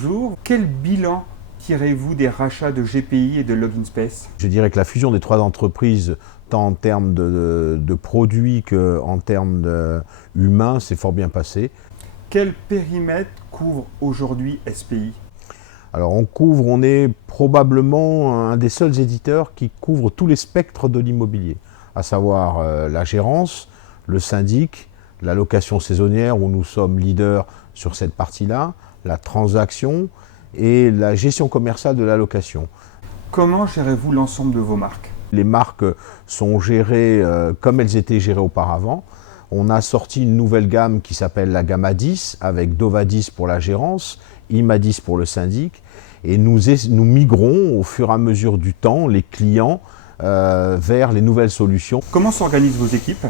bonjour. Quel bilan tirez-vous des rachats de GPI et de Login Space? Je dirais que la fusion des trois entreprises, tant en termes de produits qu'en termes humains, s'est fort bien passé. Quel périmètre couvre aujourd'hui SPI? Alors on est probablement un des seuls éditeurs qui couvre tous les spectres de l'immobilier, à savoir la gérance, le syndic, la location saisonnière où nous sommes leaders sur cette partie-là, la transaction et la gestion commerciale de la location. Comment gérez-vous l'ensemble de vos marques? Les marques sont gérées comme elles étaient gérées auparavant. On a sorti une nouvelle gamme qui s'appelle la gamme A10 avec Dovadis pour la gérance, Imadis pour le syndic. Et nous migrons au fur et à mesure du temps les clients vers les nouvelles solutions. Comment s'organisent vos équipes?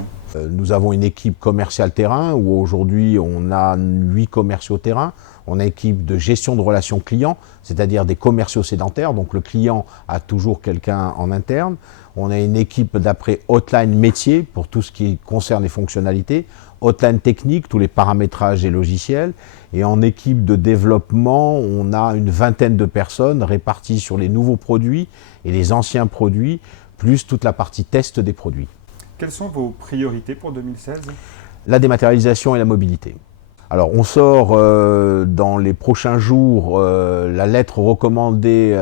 Nous avons une équipe commerciale terrain où aujourd'hui on a 8 commerciaux terrain. On a une équipe de gestion de relations clients, c'est-à-dire des commerciaux sédentaires, donc le client a toujours quelqu'un en interne. On a une équipe d'après hotline métier pour tout ce qui concerne les fonctionnalités, hotline technique, tous les paramétrages des logiciels. Et en équipe de développement, on a une vingtaine de personnes réparties sur les nouveaux produits et les anciens produits, plus toute la partie test des produits. Quelles sont vos priorités pour 2016? La dématérialisation et la mobilité. Alors on sort dans les prochains jours la lettre recommandée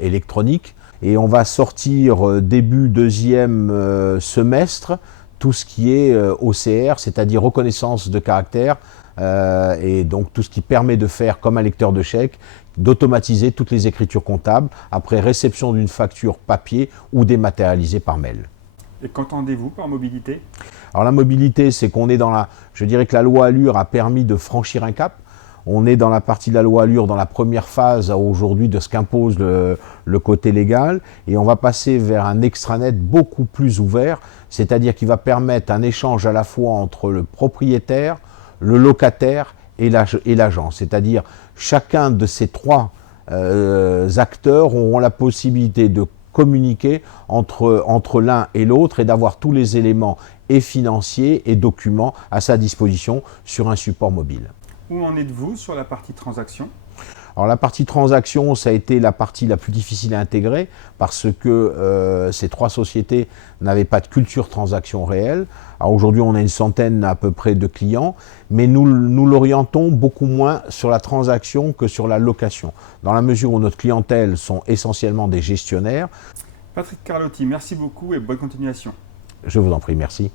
électronique et on va sortir début deuxième semestre tout ce qui est OCR, c'est-à-dire reconnaissance de caractère et donc tout ce qui permet de faire comme un lecteur de chèque, d'automatiser toutes les écritures comptables après réception d'une facture papier ou dématérialisée par mail. Et qu'entendez-vous par mobilité? Alors la mobilité, c'est qu'on est dans la... Je dirais que la loi Allure a permis de franchir un cap. On est dans la partie de la loi Allure, dans la première phase aujourd'hui de ce qu'impose le côté légal. Et on va passer vers un extranet beaucoup plus ouvert, c'est-à-dire qui va permettre un échange à la fois entre le propriétaire, le locataire et l'agent. C'est-à-dire chacun de ces trois acteurs auront la possibilité de communiquer entre l'un et l'autre et d'avoir tous les éléments et financiers et documents à sa disposition sur un support mobile. Où en êtes-vous sur la partie transaction? Alors la partie transaction, ça a été la partie la plus difficile à intégrer parce que ces trois sociétés n'avaient pas de culture transaction réelle. Alors aujourd'hui, on a une centaine à peu près de clients, mais nous l'orientons beaucoup moins sur la transaction que sur la location, dans la mesure où notre clientèle sont essentiellement des gestionnaires. Patrick Carlotti, merci beaucoup et bonne continuation. Je vous en prie, merci.